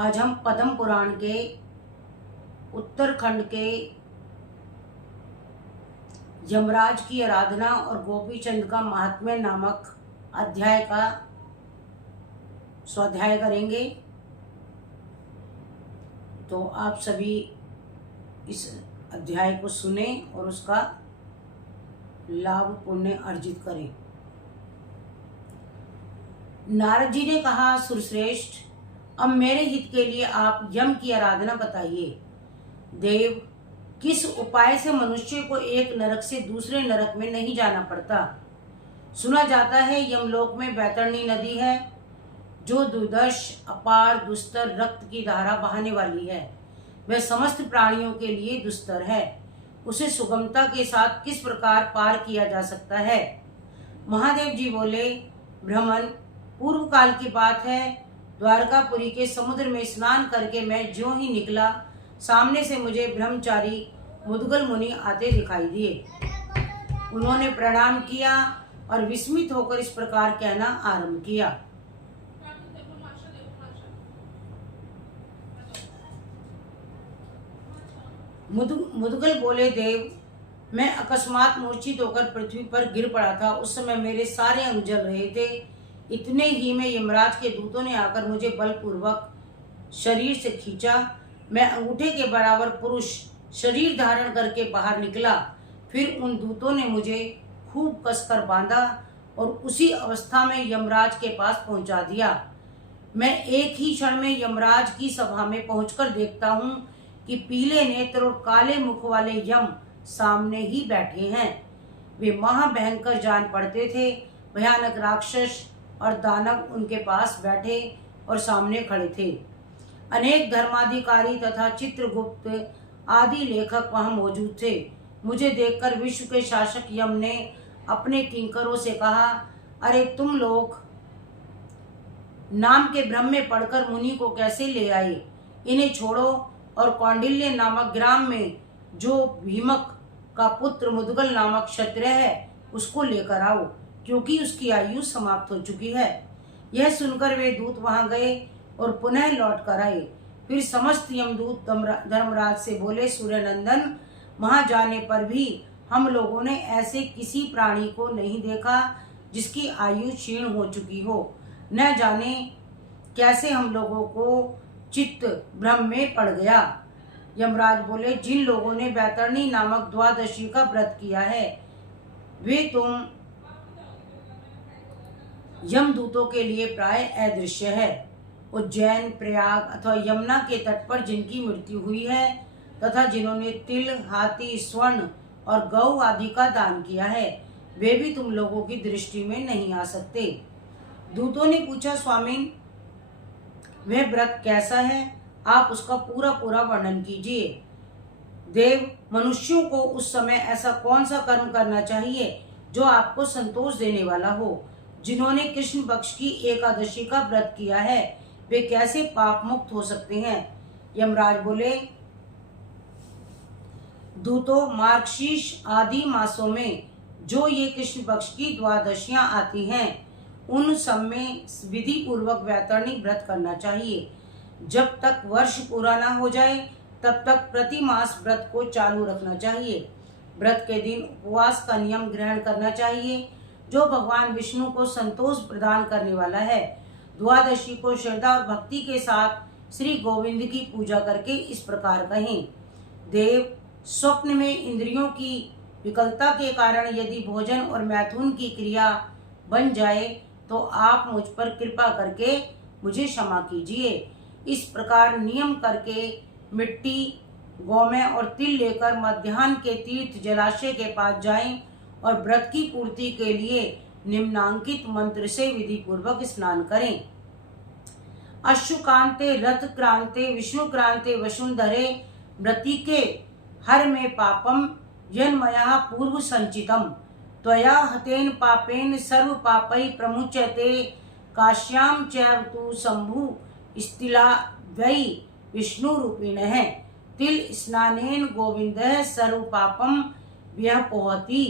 आज हम पद्म पुराण के उत्तरखंड के यमराज की आराधना और गोपी चंद का महात्म्य नामक अध्याय का स्वाध्याय करेंगे। तो आप सभी इस अध्याय को सुने और उसका लाभ पुण्य अर्जित करें। नारद जी ने कहा, सुरश्रेष्ठ, अब मेरे हित के लिए आप यम की आराधना बताइए। देव, किस उपाय से मनुष्य को एक नरक से दूसरे नरक में नहीं जाना पड़ता? सुना जाता है यमलोक में बैतरणी नदी है, जो दुर्दर्श, अपार, दुस्तर, रक्त की धारा बहाने वाली है। वह समस्त प्राणियों के लिए दुस्तर है। उसे सुगमता के साथ किस प्रकार पार किया जा सकता है? महादेव जी बोले, ब्रह्मन, पूर्व काल की बात है। द्वारकापुरी के समुद्र में स्नान करके मैं ज्यों ही निकला, सामने से मुझे ब्रह्मचारी मुद्गल मुनि आते दिखाई दिए। उन्होंने प्रणाम किया और विस्मित होकर इस प्रकार कहना आरंभ किया। मुद्गल बोले, देव, मैं अकस्मात मूर्छित होकर पृथ्वी पर गिर पड़ा था। उस समय मेरे सारे अंग जल रहे थे। इतने ही में यमराज के दूतों ने आकर मुझे बलपूर्वक शरीर से खींचा। मैं अंगूठे के बराबर पुरुष शरीर धारण करके बाहर निकला। फिर उन दूतों ने मुझे खूब कसकर बांधा और उसी अवस्था में यमराज के पास पहुंचा दिया। मैं एक ही क्षण में यमराज की सभा में पहुंचकर देखता हूं कि पीले नेत्र और काले मुख वाले यम सामने ही बैठे हैं। वे महाभयंकर जान पड़ते थे। भयानक राक्षस और दानव उनके पास बैठे और सामने खड़े थे। अनेक धर्माधिकारी तथा चित्रगुप्त आदि लेखक वहां मौजूद थे। मुझे देखकर विश्व के शासक यम ने अपने किंकरों से कहा, अरे तुम लोग नाम के भ्रम में पढ़कर मुनि को कैसे ले आए? इन्हें छोड़ो और कौंडिल्य नामक ग्राम में जो भीमक का पुत्र मुद्गल नामक क्षत्रिय है उसको लेकर आओ, क्योंकि उसकी आयु समाप्त हो चुकी है। यह सुनकर वे दूत वहां गए और पुनः लौट कर आए। फिर समस्त यमदूत धर्मराज से बोले, सूर्यनंदन, वहां जाने पर भी हम लोगों ने ऐसे किसी प्राणी को नहीं देखा जिसकी आयु क्षीण हो चुकी हो। न जाने कैसे हम लोगों को चित्त भ्रम में पड़ गया। यमराज बोले, जिन लोगों ने बैतरणी नामक द्वादशी का व्रत किया है, वे तुम यमदूतों के लिए प्राय अदृश्य है। उज्जैन, प्रयाग अथवा यमुना के तट पर जिनकी मृत्यु हुई है तथा जिन्होंने तिल, हाथी, स्वर्ण और गौ आदि का दान किया है, वे भी तुम लोगों की दृष्टि में नहीं आ सकते। दूतों ने पूछा, स्वामी, वह व्रत कैसा है? आप उसका पूरा पूरा वर्णन कीजिए। देव, मनुष्यों को उस समय ऐसा कौन सा कर्म करना चाहिए जो आपको संतोष देने वाला हो? जिन्होंने कृष्ण पक्ष की एकादशी का व्रत किया है, वे कैसे पाप मुक्त हो सकते हैं? यमराज बोले, दूतों, मार्गशीर्ष आदि मासों में जो ये कृष्ण पक्ष की द्वादशियां आती हैं, उन सब में विधि पूर्वक वैतरणी व्रत करना चाहिए। जब तक वर्ष पूरा ना हो जाए तब तक प्रति मास व्रत को चालू रखना चाहिए। व्रत के दिन उपवास का नियम ग्रहण करना चाहिए, जो भगवान विष्णु को संतोष प्रदान करने वाला है। द्वादशी को श्रद्धा और भक्ति के साथ श्री गोविंद की पूजा करके इस प्रकार कहें, देव, स्वप्न में इंद्रियों की विकलता के कारण यदि भोजन और मैथुन की क्रिया बन जाए तो आप मुझ पर कृपा करके मुझे क्षमा कीजिए। इस प्रकार नियम करके मिट्टी, गौमय और तिल लेकर मध्याह्न के तीर्थ जलाशय के पास जाएं और व्रत की पूर्ति के लिए निम्नांकित मंत्र से विधि पूर्वक स्नान करें। अश्रुकांते रथ क्रांते विष्णु क्रांते वसुंधरे व्रतिके हर में पापम यन्मया पूर्व संचितम त्वया हतेन पापेन सर्व पापै प्रमुच्यते काश्याम चैव तु शंभु स्तिला वै विष्णु रूपिणः तिल स्नानेन गोविंदः सर्व पापम व्यपोहति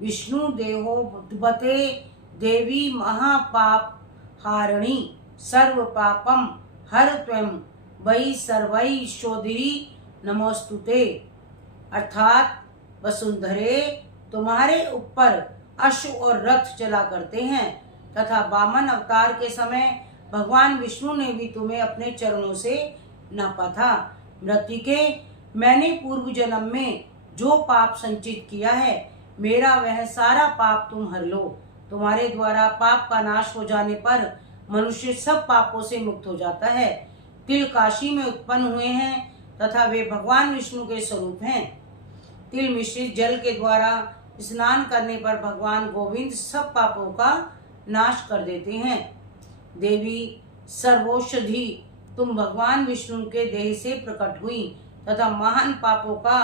विष्णु देहो बुद्धवते देवी महापाप हारिणी सर्व पापम हर त्वं वै सर्वै शोधिरी नमोस्तुते, अर्थात वसुंधरे तुम्हारे ऊपर अश्व और रथ चला करते हैं तथा वामन अवतार के समय भगवान विष्णु ने भी तुम्हें अपने चरणों से नापा था। मृत्युके, मैंने पूर्व जन्म में जो पाप संचित किया है मेरा वह सारा पाप तुम हर लो। तुम्हारे द्वारा पाप का नाश हो जाने पर मनुष्य सब पापों से मुक्त हो जाता है। तिल काशी में उत्पन्न हुए हैं तथा वे भगवान विष्णु के स्वरूप हैं। तिल मिश्रित जल के द्वारा स्नान करने पर भगवान गोविंद सब पापों का नाश कर देते हैं। देवी सर्वौषधि, तुम भगवान विष्णु के देह से प्रकट हुई तथा महान पापों का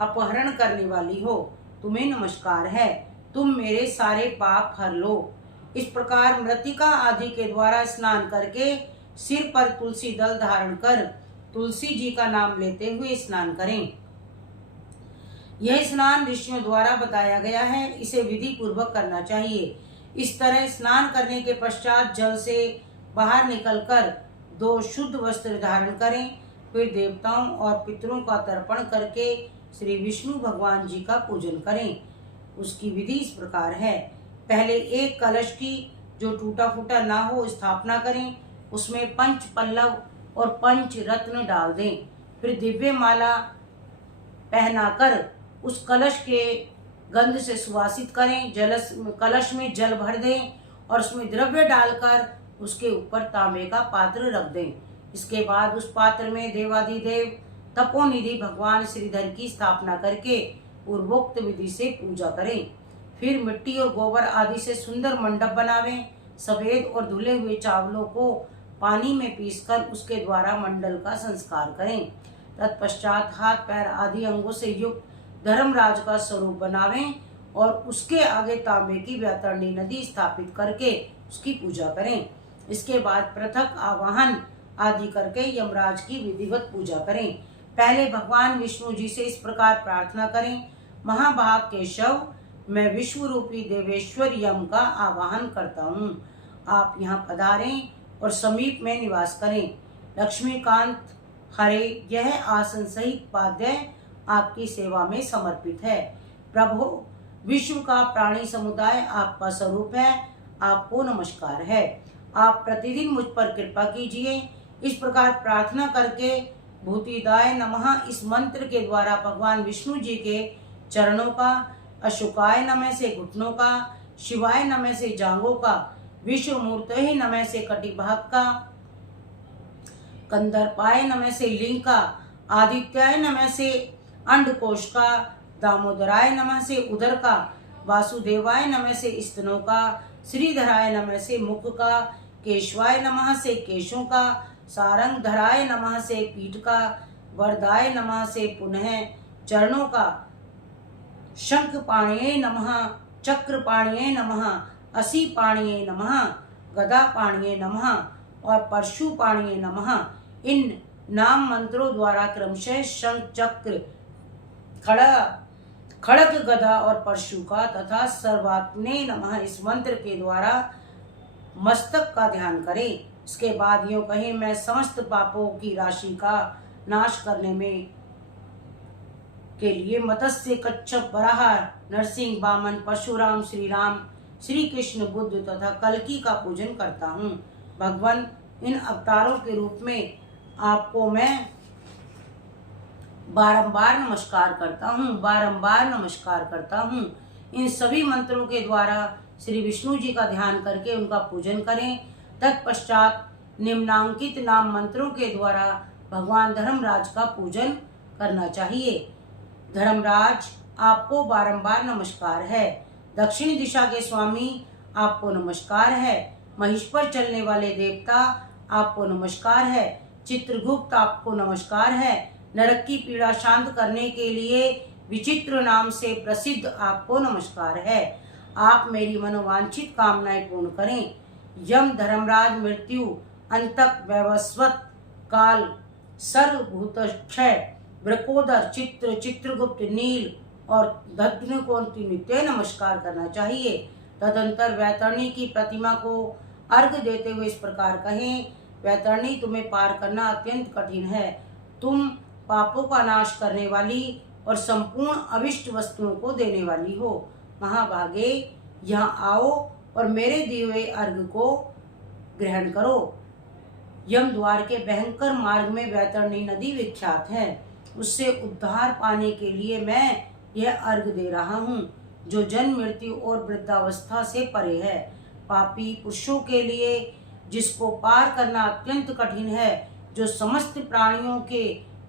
अपहरण करने वाली हो। तुम्हें नमस्कार है, तुम मेरे सारे पाप हर लो। इस प्रकार मृत्तिका आदि के द्वारा स्नान करके सिर पर तुलसी दल धारण कर तुलसी जी का नाम लेते हुए स्नान करें। यह स्नान ऋषियों द्वारा बताया गया है, इसे विधि पूर्वक करना चाहिए। इस तरह स्नान करने के पश्चात जल से बाहर निकलकर 2 शुद्ध वस्त्र धारण करें। फिर देवताओं और पितरों का तर्पण करके श्री विष्णु भगवान जी का पूजन करें। उसकी विधि इस प्रकार है। पहले एक कलश की, जो टूटा फूटा ना हो, स्थापना करें। उसमें 5 पल्लव और 5 रत्न डाल दें। फिर दिव्य माला पहनाकर उस कलश के गंध से सुवासित करें। कलश में जल भर दें और उसमें द्रव्य डालकर उसके ऊपर तांबे का पात्र रख दें। इसके बाद उस पात्र में देवाधिदेव तपोनिधि भगवान श्रीधर की स्थापना करके पूर्वोक्त विधि से पूजा करें। फिर मिट्टी और गोबर आदि से सुंदर मंडप बनावें। सफेद और धुले हुए चावलों को पानी में पीसकर उसके द्वारा मंडल का संस्कार करें। तत्पश्चात हाथ पैर आदि अंगों से युक्त धर्मराज का स्वरूप बनावें और उसके आगे तांबे की वैतरणी नदी स्थापित करके उसकी पूजा करें। इसके बाद पृथक आवाहन आदि करके यमराज की विधिवत पूजा करें। पहले भगवान विष्णु जी से इस प्रकार प्रार्थना करें, महाभाग केशव, मैं विश्व रूपी देवेश्वर यम का आवाहन करता हूँ। आप यहाँ पधारें और समीप में निवास करें। लक्ष्मीकांत हरे, यह आसन सहित पाद्य आपकी सेवा में समर्पित है। प्रभु, विश्व का प्राणी समुदाय आपका स्वरूप है, आपको नमस्कार है। आप प्रतिदिन मुझ पर कृपा कीजिए। इस प्रकार प्रार्थना करके भूतिदाय नमः इस मंत्र के द्वारा भगवान विष्णु जी के चरणों का, अशोकाय नमः से घुटनों का, शिवाय नमः से जांघों का, विश्वमूर्तये नमः से कटिभाग का, कंदर्पाय नमः से लिंग का, आदित्याय नमः से अंडकोश का, दामोदराय नमः से उदर का, वासुदेवाय नमः से स्तनों का, श्रीधराय नमः से मुख का, केशवाय नमः से केशों का, सारंगधराय नमः से पीठ का, वरदाय नमः से पुनः चरणों का, शंखपाणिये नमः, चक्रपाणिये नमः, असीपाणिये नमः, गदापाणिये नमः और परशुपाणिये नमः। इन नाम मंत्रों द्वारा क्रमशः शंख, चक्र, खड़ग, गदा और परशु का तथा सर्वात्मने नमः इस मंत्र के द्वारा मस्तक का ध्यान करें। इसके बाद यूं कहें, मैं समस्त पापों की राशि का नाश करने में के लिए मत्स्य, कच्छप, वराह, नरसिंह, वामन, परशुराम, श्री राम, श्री कृष्ण, बुद्ध तथा कल्कि का पूजन करता हूँ। भगवान, इन अवतारों के रूप में आपको मैं बारंबार नमस्कार करता हूँ, बारंबार नमस्कार करता हूँ। इन सभी मंत्रों के द्वारा श्री विष्णु जी का ध्यान करके उनका पूजन करें। तत्पश्चात निम्नांकित नाम मंत्रों के द्वारा भगवान धर्मराज का पूजन करना चाहिए। धर्मराज, आपको बारंबार नमस्कार है। दक्षिण दिशा के स्वामी, आपको नमस्कार है। महिष पर चलने वाले देवता, आपको नमस्कार है। चित्रगुप्त, आपको नमस्कार है। नरक की पीड़ा शांत करने के लिए विचित्र नाम से प्रसिद्ध आपको नमस्कार है। आप मेरी मनोवांछित कामनाएं पूर्ण करें। यम धर्मराज, मृत्यु, अंतक, वैवस्वत, काल, सर्वभूतक्षय, वृकोदर, चित्र, चित्रगुप्त, नील और दध्नु को नित्य नमस्कार करना चाहिए। तदंतर वैतरणी की प्रतिमा को अर्घ देते हुए इस प्रकार कहें, वैतरणी, तुम्हें पार करना अत्यंत कठिन है। तुम पापों का नाश करने वाली और संपूर्ण अविष्ट वस्तुओं को देने वाली हो। महाभागे, यहाँ आओ और मेरे दिए हुए अर्घ को ग्रहण करो। यम द्वार के भयंकर मार्ग में वैतरणी नदी विख्यात है। उससे उद्धार पाने के लिए मैं यह अर्घ दे रहा हूँ, जो जन्म, मृत्यु और वृद्धावस्था से परे है। पापी पुरुषों के लिए, जिसको पार करना अत्यंत कठिन है, जो समस्त प्राणियों के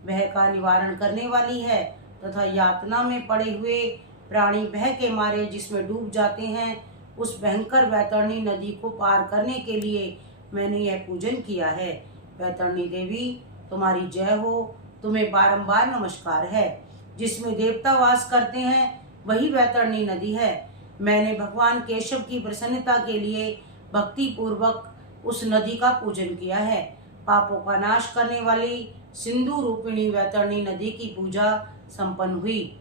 भय का निवारण करने वाली है, तथा यातना में पड़े हुए प्राणी भय के मारे जिसमें डूब जाते हैं, उस भयंकर वैतरणी नदी को पार करने के लिए मैंने यह पूजन किया है। वैतरणी देवी, तुम्हारी जय हो। तुम्हें बारंबार नमस्कार है। जिसमें देवता वास करते हैं वही वैतरणी नदी है। मैंने भगवान केशव की प्रसन्नता के लिए भक्ति पूर्वक उस नदी का पूजन किया है। पापों का नाश करने वाली सिंधु रूपिणी वैतरणी नदी की पूजा संपन्न हुई।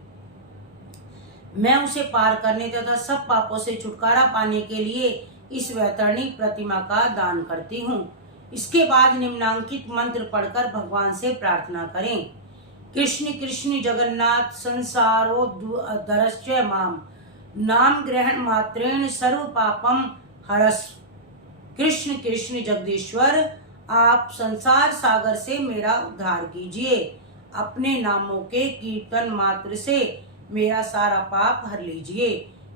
मैं उसे पार करने तथा सब पापों से छुटकारा पाने के लिए इस वैतरणी प्रतिमा का दान करती हूँ। इसके बाद निम्नांकित मंत्र पढ़कर भगवान से प्रार्थना करें। कृष्ण कृष्ण जगन्नाथ संसारोद्धरश्च माम, नाम ग्रहण मात्रेण सर्व पापम हरस्व। कृष्ण कृष्ण जगदीश्वर, आप संसार सागर से मेरा उद्धार कीजिए। अपने नामों के कीर्तन मात्र से मेरा सारा पाप हर लीजिए।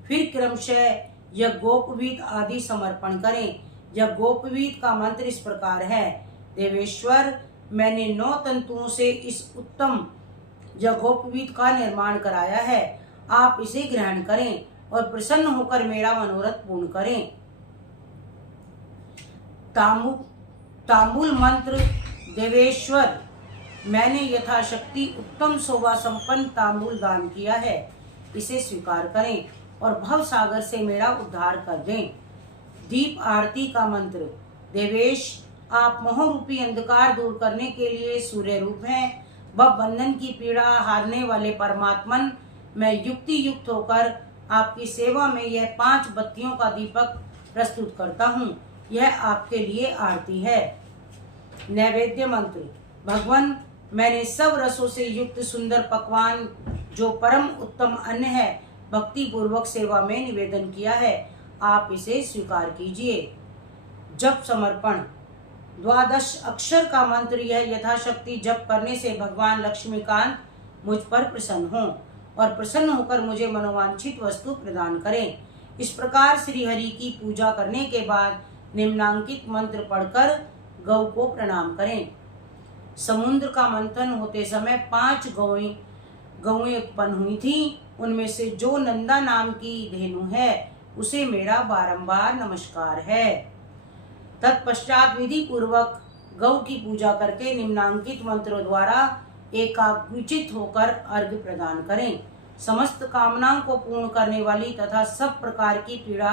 फिर क्रमशः यह गोपवीत आदि समर्पण करें। यह गोपवीत का मंत्र इस प्रकार है। देवेश्वर, मैंने 9 तंतुओं से इस उत्तम यह गोपवीत का निर्माण कराया है। आप इसे ग्रहण करें और प्रसन्न होकर मेरा मनोरथ पूर्ण करें। तांबूल मंत्र। देवेश्वर, मैंने यथाशक्ति उत्तम शोभा संपन्न तांबूल दान किया है। इसे स्वीकार करें और भव सागर से मेरा उद्धार कर दें। दीप आरती का मंत्र। देवेश, आप मोह रूपी अंधकार दूर करने के लिए सूर्य रूप हैं। वह बंधन की पीड़ा हारने वाले परमात्मन, मैं युक्ति युक्त होकर आपकी सेवा में यह 5 बत्तियों का दीपक प्रस्तुत करता हूँ। यह आपके लिए आरती है। नैवेद्य मंत्र। भगवान, मैंने सब रसों से युक्त सुंदर पकवान, जो परम उत्तम अन्न है, भक्ति पूर्वक सेवा में निवेदन किया है। आप इसे स्वीकार कीजिए। जप समर्पण। 12 अक्षर का मंत्र। यह यथाशक्ति जप करने से भगवान लक्ष्मीकांत मुझ पर प्रसन्न हों और प्रसन्न होकर मुझे मनोवांछित वस्तु प्रदान करें। इस प्रकार श्री हरि की पूजा करने के बाद निम्नांकित मंत्र पढ़कर गौ को प्रणाम करें। समुद्र का मंथन होते समय 5 गौएं उत्पन्न हुई थी। उनमें से जो नंदा नाम की धेनु है, उसे मेरा बारंबार नमस्कार है। तत्पश्चात विधि पूर्वक गौ की पूजा करके निम्नांकित मंत्रों द्वारा एकाग्रचित होकर अर्घ्य प्रदान करें। समस्त कामनाओं को पूर्ण करने वाली तथा सब प्रकार की पीड़ा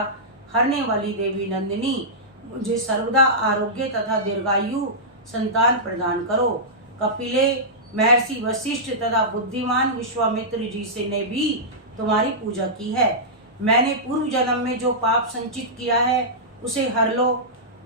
हरने वाली देवी नंदिनी, मुझे सर्वदा आरोग्य तथा दीर्घायु संतान प्रदान करो। कपिले, महर्षि वशिष्ठ तथा बुद्धिमान विश्वामित्र जी से ने भी तुम्हारी पूजा की है। मैंने पूर्व जन्म में जो पाप संचित किया है उसे हर लो।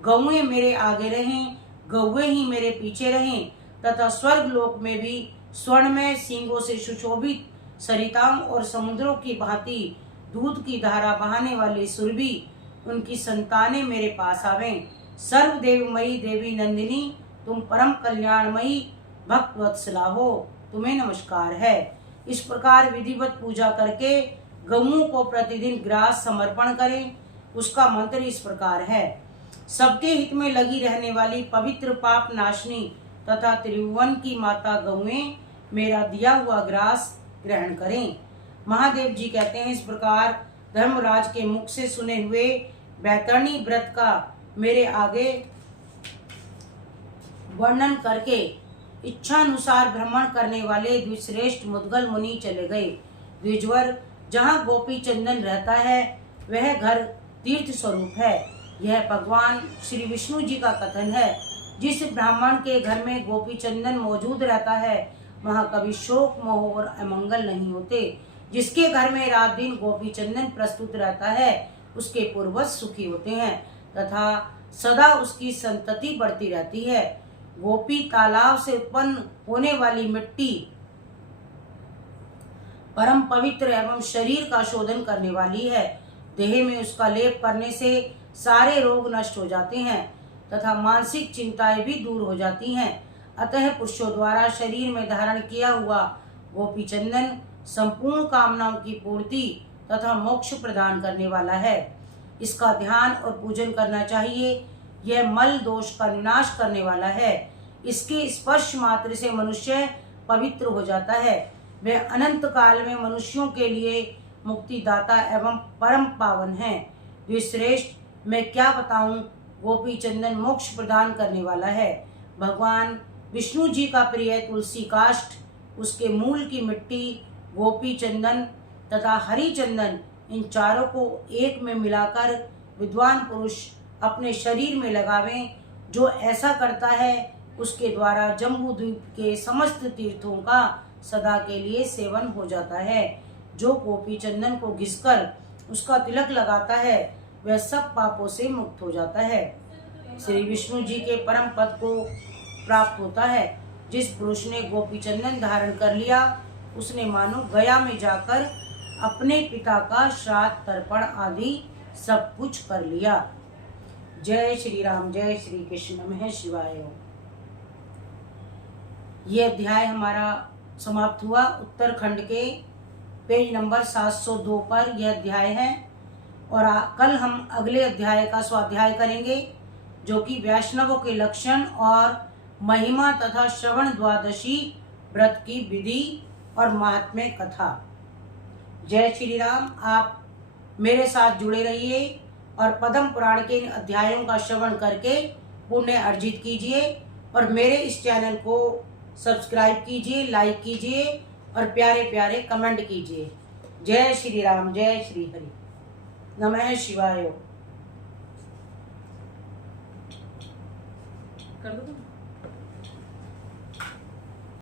गौएं मेरे आगे रहें, गौएं ही मेरे पीछे रहें, तथा स्वर्ग लोक में भी स्वर्णमय सींगों से सुशोभित सरिताओं और समुद्रों की भांति दूध की धारा बहाने वाली सुरभि, उनकी संतानें मेरे पास आवें। सर्वदेवमयी देवी नंदिनी, तुम परम कल्याणमयी भक्त वत्सला हो, तुम्हें नमस्कार है। इस प्रकार विधिवत पूजा करके गौओं को प्रतिदिन ग्रास समर्पण करें। उसका मंत्र इस प्रकार है। सबके हित में लगी रहने वाली पवित्र पाप नाशनी तथा त्रिभुवन की माता गौएं मेरा दिया हुआ ग्रास ग्रहण करें। महादेव जी कहते हैं, इस प्रकार धर्मराज के मुख से सुने हुए वैतरणी व्रत का मेरे आगे वर्णन करके इच्छानुसार भ्रमण करने वाले द्विश्रेष्ठ मुद्गल मुनि चले गए। द्विजवर, जहाँ गोपी चंदन रहता है वह घर तीर्थ स्वरूप है। यह भगवान श्री विष्णु जी का कथन है। जिस ब्राह्मण के घर में गोपी चंदन मौजूद रहता है वहाँ कभी शोक, मोह और अमंगल नहीं होते। जिसके घर में रात दिन गोपी चंदन प्रस्तुत रहता है उसके पूर्वज सुखी होते हैं तथा सदा उसकी संतति बढ़ती रहती है। गोपी तालाब से उत्पन्न होने वाली मिट्टी परम पवित्र एवं शरीर का शोधन करने वाली है। देह में उसका लेप करने से सारे रोग नष्ट हो जाते हैं तथा मानसिक चिंताएं भी दूर हो जाती हैं। अतः पुरुषों द्वारा शरीर में धारण किया हुआ गोपी चंदन संपूर्ण कामनाओं की पूर्ति तथा मोक्ष प्रदान करने वाला है। इसका ध्यान और पूजन करना चाहिए। यह मल दोष का विनाश करने वाला है। इसके स्पर्श मात्र से मनुष्य पवित्र हो जाता है। वह अनंत काल में मनुष्यों के लिए मुक्तिदाता एवं परम पावन है। विश्रेष्ठ मैं क्या बताऊं, गोपी चंदन मोक्ष प्रदान करने वाला है। भगवान विष्णु जी का प्रिय तुलसी काष्ठ, उसके मूल की मिट्टी, गोपी चंदन तथा हरि चंदन, इन चारों को एक में मिलाकर विद्वान पुरुष अपने शरीर में लगावें। जो ऐसा करता है उसके द्वारा जम्बू द्वीप के समस्त तीर्थों का सदा के लिए सेवन हो जाता है। जो गोपी चंदन को घिसकर उसका तिलक लगाता है वह सब पापों से मुक्त हो जाता है, श्री विष्णु जी के परम पद को प्राप्त होता है। जिस पुरुष ने गोपी चंदन धारण कर लिया उसने मानो गया में जाकर अपने पिता का श्राद्ध तर्पण आदि सब कुछ कर लिया। जय श्री राम, जय श्री कृष्ण, नमः शिवाय। ये अध्याय हमारा समाप्त हुआ। उत्तरखंड के पेज नंबर 702 पर यह अध्याय है और कल हम अगले अध्याय का स्वाध्याय करेंगे जो कि वैष्णवों के लक्षण और महिमा तथा श्रवण द्वादशी व्रत की विधि और महात्म्य कथा। जय श्री राम। आप मेरे साथ जुड़े रहिए और पद्म पुराण के इन अध्यायों का श्रवण करके पुण्य अर्जित कीजिए और मेरे इस चैनल को सब्सक्राइब कीजिए, लाइक कीजिए और प्यारे प्यारे कमेंट कीजिए। जय श्री राम, जय श्री हरि, नमः शिवाय। कर दो।